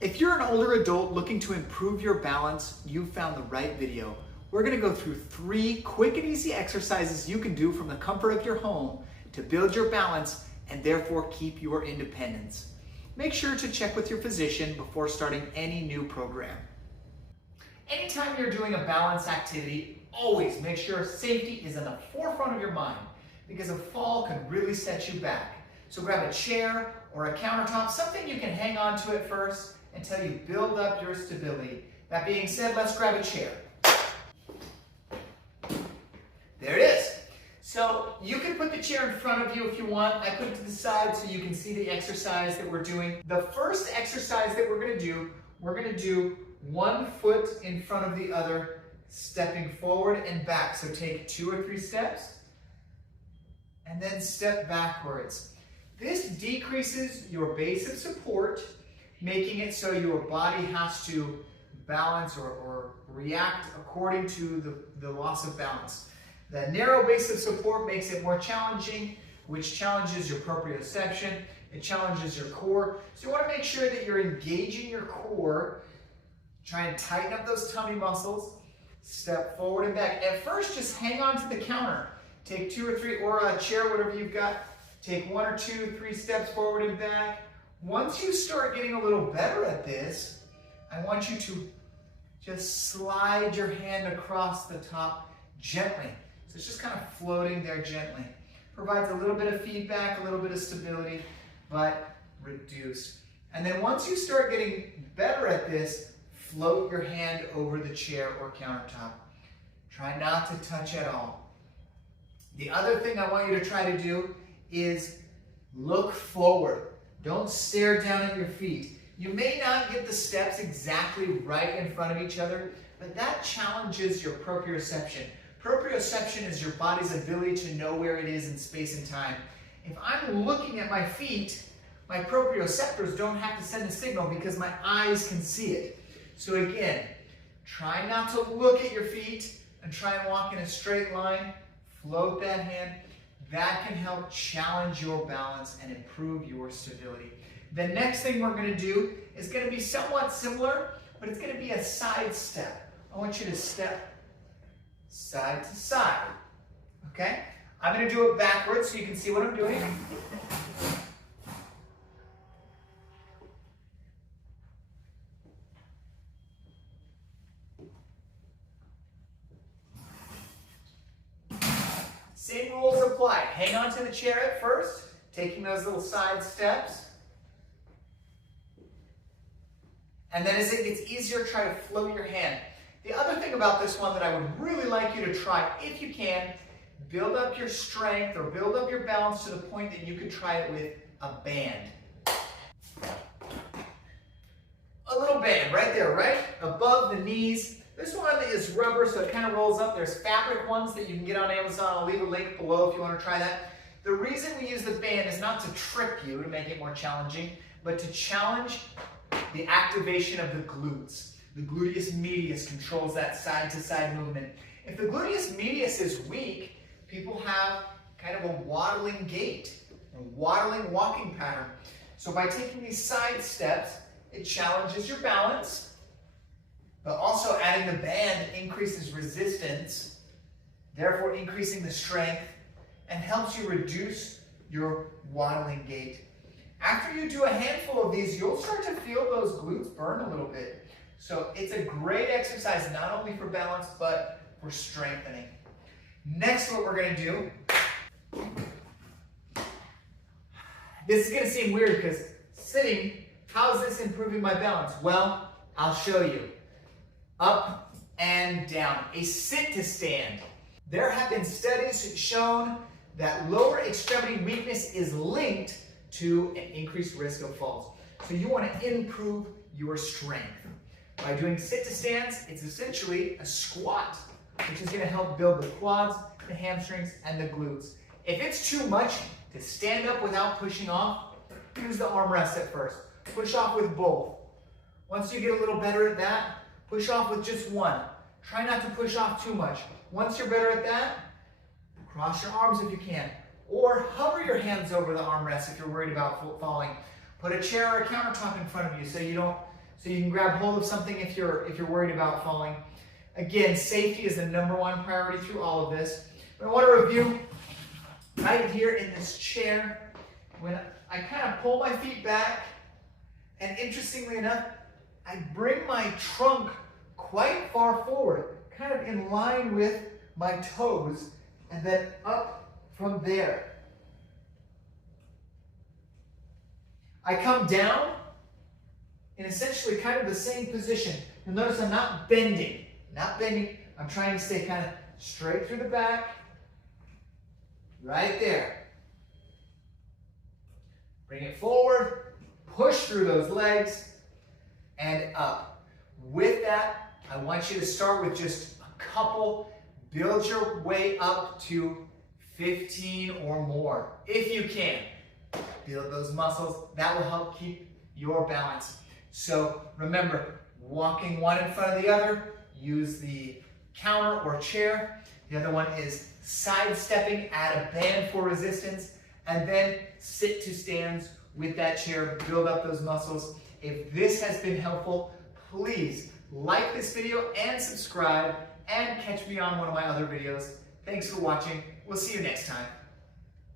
If you're an older adult looking to improve your balance, you've found the right video. We're going to go through 3 quick and easy exercises you can do from the comfort of your home to build your balance and therefore keep your independence. Make sure to check with your physician before starting any new program. Anytime you're doing a balance activity, always make sure safety is in the forefront of your mind because a fall can really set you back. So grab a chair or a countertop, something you can hang on to at first until you build up your stability. That being said, let's grab a chair. There it is. So you can put the chair in front of you if you want. I put it to the side so you can see the exercise that we're doing. The first exercise that we're going to do 1 foot in front of the other, stepping forward and back. So take 2 or 3 steps and then step backwards. This decreases your base of support, making it so your body has to balance or react according to the loss of balance. The narrow base of support makes it more challenging, which challenges your proprioception. It challenges your core. So you want to make sure that you're engaging your core. Try and tighten up those tummy muscles. Step forward and back. At first, just hang on to the counter. Take 2 or 3, or a chair, whatever you've got. Take 1 or 2, 3 steps forward and back. Once you start getting a little better at this, I want you to just slide your hand across the top gently. So it's just kind of floating there gently. Provides a little bit of feedback, a little bit of stability, but reduced. And then once you start getting better at this, float your hand over the chair or countertop. Try not to touch at all. The other thing I want you to try to do is look forward. Don't stare down at your feet. You may not get the steps exactly right in front of each other, but that challenges your proprioception. Proprioception is your body's ability to know where it is in space and time. If I'm looking at my feet, my proprioceptors don't have to send a signal because my eyes can see it. So again, try not to look at your feet and try and walk in a straight line. Float that hand. That can help challenge your balance and improve your stability. The next thing we're going to do is going to be somewhat similar, but it's going to be a side step. I want you to step side to side. Okay? I'm going to do it backwards so you can see what I'm doing. Same rules apply. Hang on to the chair at first, taking those little side steps. And then as it gets easier, try to float your hand. The other thing about this one that I would really like you to try, if you can, build up your strength or build up your balance to the point that you could try it with a band. A little band right there, right above the knees. This one is rubber, so it kind of rolls up. There's fabric ones that you can get on Amazon. I'll leave a link below if you want to try that. The reason we use the band is not to trick you to make it more challenging, but to challenge the activation of the glutes. The gluteus medius controls that side-to-side movement. If the gluteus medius is weak, people have kind of a waddling gait, a waddling walking pattern. So by taking these side steps, it challenges your balance, but also adding the band increases resistance, therefore increasing the strength, and helps you reduce your waddling gait. After you do a handful of these, you'll start to feel those glutes burn a little bit. So it's a great exercise, not only for balance, but for strengthening. Next, what we're going to do, this is going to seem weird because sitting, how is this improving my balance? Well, I'll show you. Up and down, a sit to stand. There have been studies shown that lower extremity weakness is linked to an increased risk of falls. So you want to improve your strength. By doing sit to stands, it's essentially a squat, which is going to help build the quads, the hamstrings, and the glutes. If it's too much to stand up without pushing off, use the armrest at first. Push off with both. Once you get a little better at that, push off with just one. Try not to push off too much. Once you're better at that, cross your arms if you can. Or hover your hands over the armrest if you're worried about falling. Put a chair or a countertop in front of you so you don't So you can grab hold of something if you're worried about falling. Again, safety is the #1 priority through all of this. But I want to review right here in this chair. When I kind of pull my feet back, and interestingly enough, I bring my trunk quite far forward, kind of in line with my toes, and then up from there. I come down in essentially kind of the same position. You'll notice I'm not bending. I'm trying to stay kind of straight through the back, right there. Bring it forward, push through those legs, and up. With that, I want you to start with just a couple. Build your way up to 15 or more, if you can. Build those muscles. That will help keep your balance. So remember, walking one in front of the other, use the counter or chair. The other one is sidestepping, add a band for resistance, and then sit to stands with that chair, build up those muscles. If this has been helpful, please like this video and subscribe, and catch me on one of my other videos. Thanks for watching. We'll see you next time.